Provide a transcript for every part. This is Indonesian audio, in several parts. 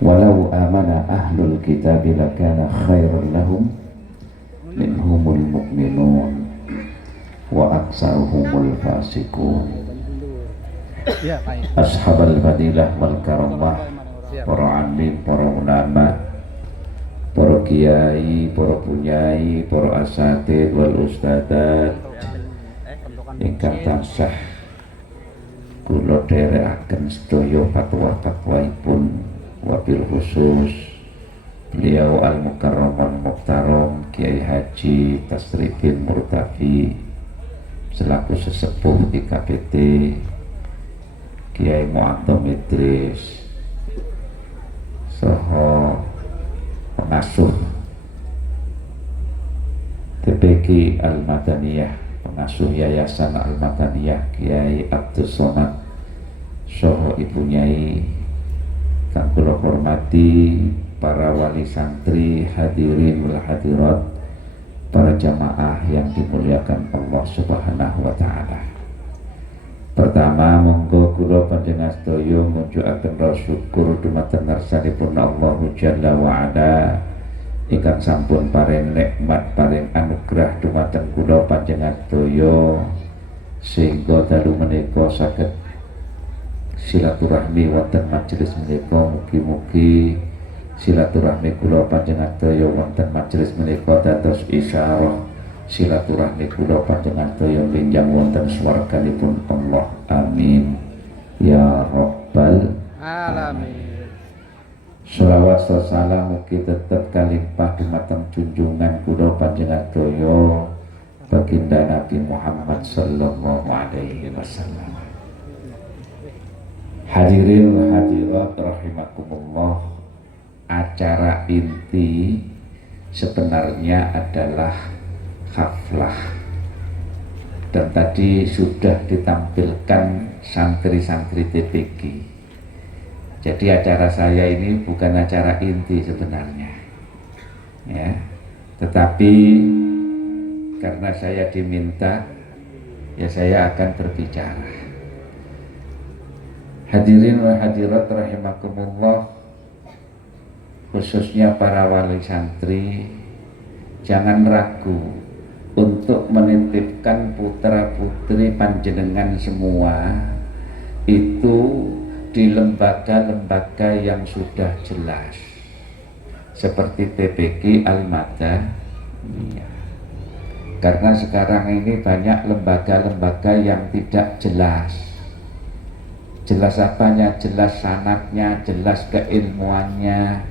walau amana ahlul kitab lakana khairan lahum minhumul mu'minun wa aksaruhumul fasiqun. Ashabal fadilah wal karamah, para alim, para ulama, para kiai, para punyai, para asatid wal ustadzat ingkang tansah kula dherekaken sedaya fatwa-fatwaipun, wabil khusus beliau al-mukarraman muhtaram Kiai Haji Tasrifin Murtafi selaku sesepuh di KPT, Kiai Mu'azzam Idris saha pengasuh TPQ Al-Madaniyah, pengasuh Yayasan Al-Madaniyah Kiai Abdus Somad saha Ibu Nyai kang kula hormati, para wali santri, hadirin wal hadirat, para jamaah yang dimuliakan Allah Subhanahu wa taala. Pertama, monggo kula panjenengan sedaya ngunjukaken rasa syukur dumateng ngarsanipun Allah Jalla wa Ala ingkang sampun paring nikmat, paring anugerah dumateng kula panjenengan sedaya sehingga dalu menika saged silaturahmi wonten majelis menika. Mugi-mugi silaturahmi kula panjenengan sedaya wonten majelis menika dados isyarah silaturahmi kula panjenengan sedaya benjang wonten swarganipun Allah. Amin ya rabbal alamin. Shalawat salam mugi tetep kalimpah dumateng junjungan kula panjenengan sedaya baginda Nabi Muhammad sallallahu alaihi wasallam. Hadirin hadirat rahimakumullah, acara inti sebenarnya adalah haflah, dan tadi sudah ditampilkan santri-santri TPQ. Jadi acara saya ini bukan acara inti sebenarnya ya, tetapi karena saya diminta ya saya akan berbicara. Hadirin wa hadirat rahimakumullah, khususnya para wali santri, jangan ragu untuk menitipkan putra putri panjenengan semua itu di lembaga-lembaga yang sudah jelas seperti TPQ Al-Madaniyah. Karena sekarang ini banyak lembaga-lembaga yang tidak jelas. Jelas apanya? Jelas sanadnya, jelas keilmuannya.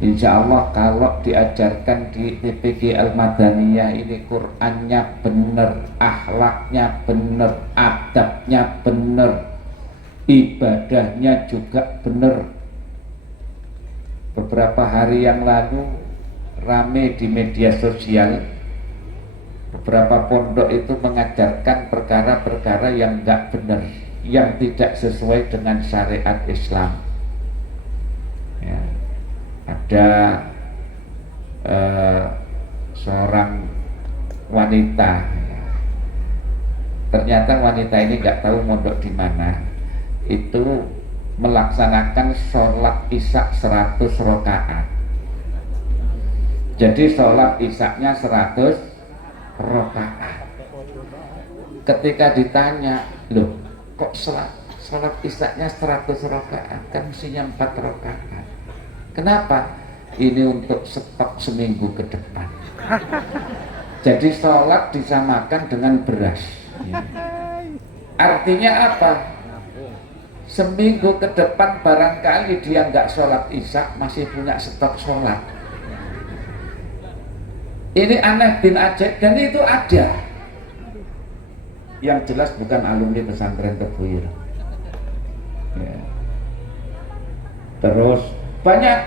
Insya Allah kalau diajarkan di TPQ Al-Madaniyah ini Qur'annya benar, akhlaknya benar, adabnya benar, ibadahnya juga benar. Beberapa hari yang lalu rame di media sosial, beberapa pondok itu mengajarkan perkara-perkara yang enggak benar, yang tidak sesuai dengan syariat Islam ya. Ada seorang wanita, ternyata wanita ini nggak tahu mondok di mana, itu melaksanakan sholat isya 100 rakaat. Jadi sholat isyaknya 100 rakaat. Ketika ditanya, loh kok sholat isyaknya 100 rakaat, kan mestinya 4 rakaat. Kenapa? Ini untuk stok seminggu ke depan. Jadi sholat disamakan dengan beras. Artinya apa? Seminggu ke depan barangkali dia nggak sholat isya masih punya stok sholat. Ini aneh bin ajaib, dan itu ada. Yang jelas bukan alumni pesantren Tebuir ya. Terus banyak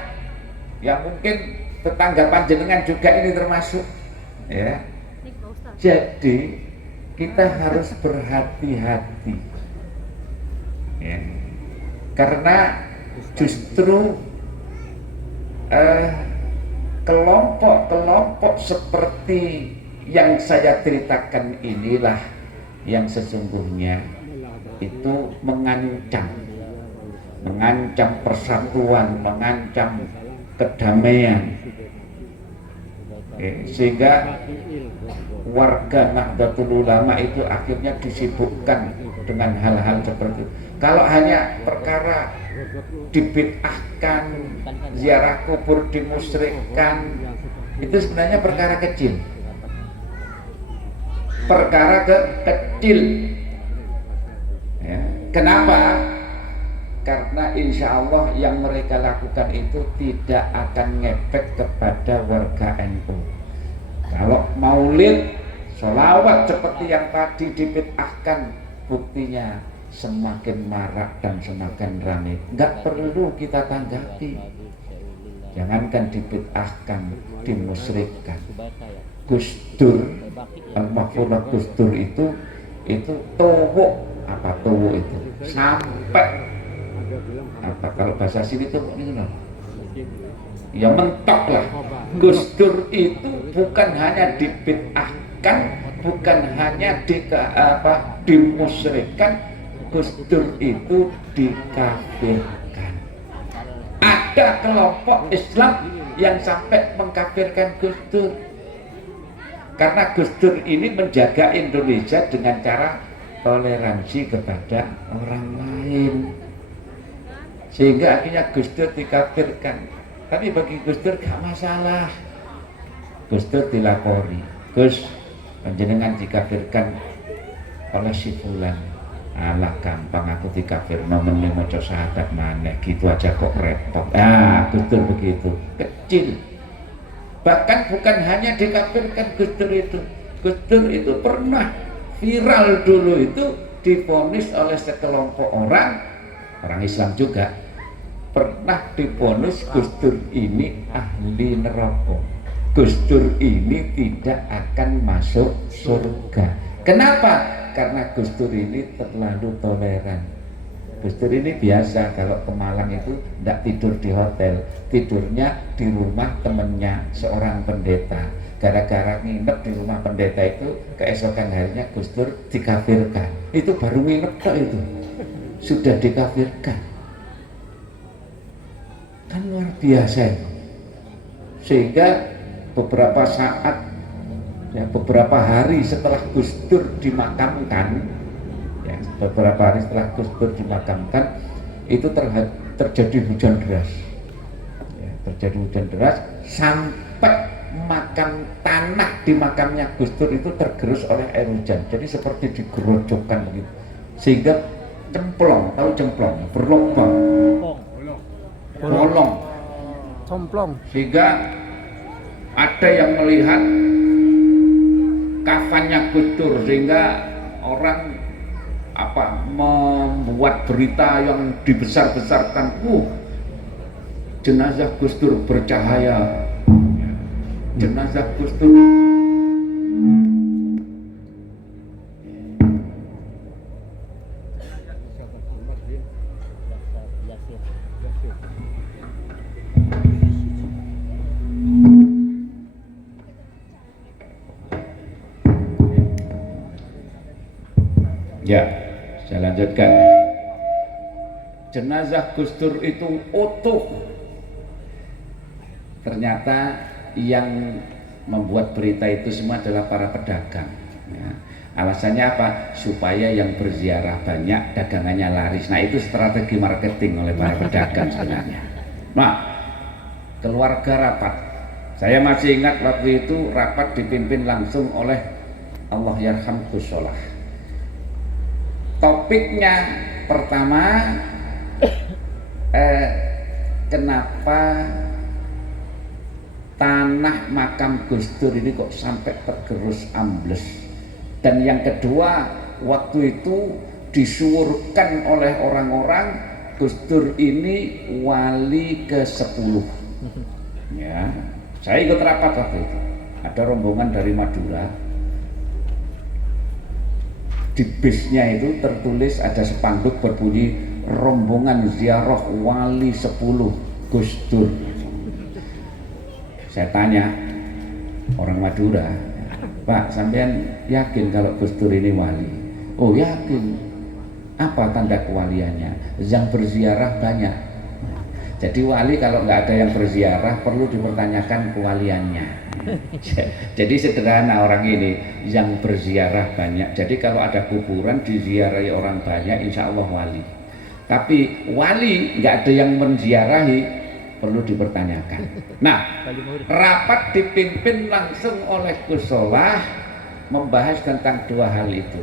yang mungkin tetangga panjenengan juga ini termasuk ya. Jadi kita harus berhati-hati ya. Karena justru kelompok-kelompok seperti yang saya ceritakan inilah yang sesungguhnya itu mengancam mengancam persatuan, mengancam kedamaian. Sehingga warga Nahdlatul Ulama itu akhirnya disibukkan dengan hal-hal seperti itu. Kalau hanya perkara dibid'ahkan, ziarah kubur dimusyrikkan, itu sebenarnya perkara kecil. Perkara kecil. Ya. Kenapa? Karena insya Allah yang mereka lakukan itu tidak akan ngefek kepada warga NU. Kalau maulid, sholawat seperti yang tadi dibid'ahkan, buktinya semakin marak dan semakin ramai. Nggak perlu kita tanggapi. Jangankan dibid'ahkan, dimusyrikkan. Gus Dur, al-Mahfudz Gus Dur itu towuk. Apa towuk itu? Sampai apa kalau bahasa sini tuh gitu loh. Ya mentok lah. Gus Dur itu bukan hanya dibid'ahkan, bukan hanya dimusyrikkan, Gus Dur itu dikafirkan. Ada kelompok Islam yang sampai mengkafirkan Gus Dur. Karena Gus Dur ini menjaga Indonesia dengan cara toleransi kepada orang lain. Sehingga akhirnya Gus Dur dikafirkan. Tapi bagi Gus Dur gak masalah. Gus Dur dilapori, Gus, panjenengan dikafirkan oleh si fulan. Alah gampang aku dikafir, nomene maca syahadat maneh gitu aja kok repot. Gus Dur begitu, kecil. Bahkan bukan hanya dikafirkan Gus Dur itu. Gus Dur itu pernah viral dulu itu divonis oleh sekelompok orang Islam juga, pernah divonis Gus Dur ini ahli neraka. Gus Dur ini tidak akan masuk surga. Kenapa? Karena Gus Dur ini terlalu toleran. Gus Dur ini biasa kalau ke Malang itu tidak tidur di hotel, tidurnya di rumah temennya seorang pendeta. Gara-gara nginep di rumah pendeta itu, keesokan harinya Gus Dur dikafirkan. Itu baru nginep kok itu sudah dikafirkan. Kan luar biasa itu. Sehingga beberapa saat, ya beberapa hari setelah Gus Dur dimakamkan, ya beberapa hari setelah Gus Dur dimakamkan, itu terjadi hujan deras. Ya, terjadi hujan deras sampai makam tanah di makamnya Gus Dur itu tergerus oleh air hujan. Jadi seperti digerojokkan begitu. Sehingga cemplong, tahu cemplong, berlubang, bolong, Complong. sehingga ada yang melihat kafannya Gus Dur, sehingga orang membuat berita yang dibesar-besarkan, jenazah Gus Dur bercahaya, jenazah Gus Dur. Ya, saya lanjutkan. Jenazah Gus Dur itu utuh. Ternyata yang membuat berita itu semua adalah para pedagang. Ya. Alasannya apa? Supaya yang berziarah banyak, dagangannya laris. Nah, itu strategi marketing oleh para pedagang sebenarnya. Nah, keluarga rapat. Saya masih ingat waktu itu rapat dipimpin langsung oleh Allah Yarham Gus Solah. Topiknya pertama, kenapa tanah makam Gus Dur ini kok sampai tergerus ambles? Dan yang kedua, waktu itu disuurkan oleh orang-orang Gus Dur ini wali ke-10. Ya, saya ikut rapat waktu itu. Ada rombongan dari Madura. Di bisnya itu tertulis, ada spanduk berbunyi rombongan ziarah wali 10 Gus Dur. Saya tanya orang Madura, Pak, sampean yakin kalau Gus Dur ini wali? Oh yakin. Apa tanda kewaliannya? Yang berziarah banyak. Jadi wali kalau nggak ada yang berziarah perlu dipertanyakan kewaliannya. Jadi sederhana orang ini, yang berziarah banyak. Jadi kalau ada kuburan diziarahi orang banyak, insya Allah wali. Tapi wali nggak ada yang menziarahi, perlu dipertanyakan. Nah, rapat dipimpin langsung oleh Gus Solah membahas tentang dua hal itu.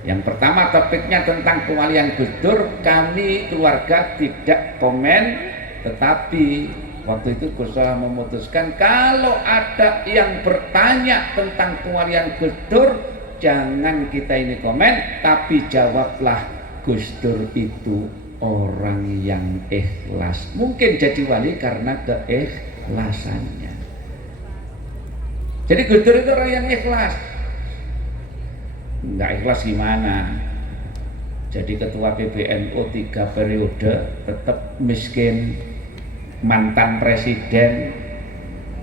Yang pertama topiknya tentang kewalian Gus Dur. Kami keluarga tidak komen, tetapi waktu itu Gus Solah memutuskan kalau ada yang bertanya tentang kewalian Gus Dur, jangan kita ini komen, tapi jawablah Gus Dur itu orang yang ikhlas. Mungkin jadi wali karena keikhlasannya. Jadi Gus Dur itu orang yang ikhlas. Nggak ikhlas gimana? Jadi ketua PBNU 3 periode tetap miskin, mantan presiden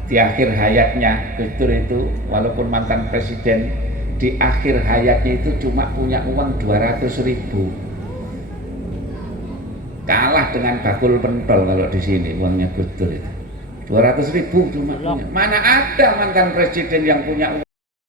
di akhir hayatnya. Gus Dur itu walaupun mantan presiden, di akhir hayatnya itu cuma punya uang 200.000, kalah dengan bakul pentol kalau di sini uangnya Gus Dur itu 200.000 cuma punya. Mana ada mantan presiden yang punya uang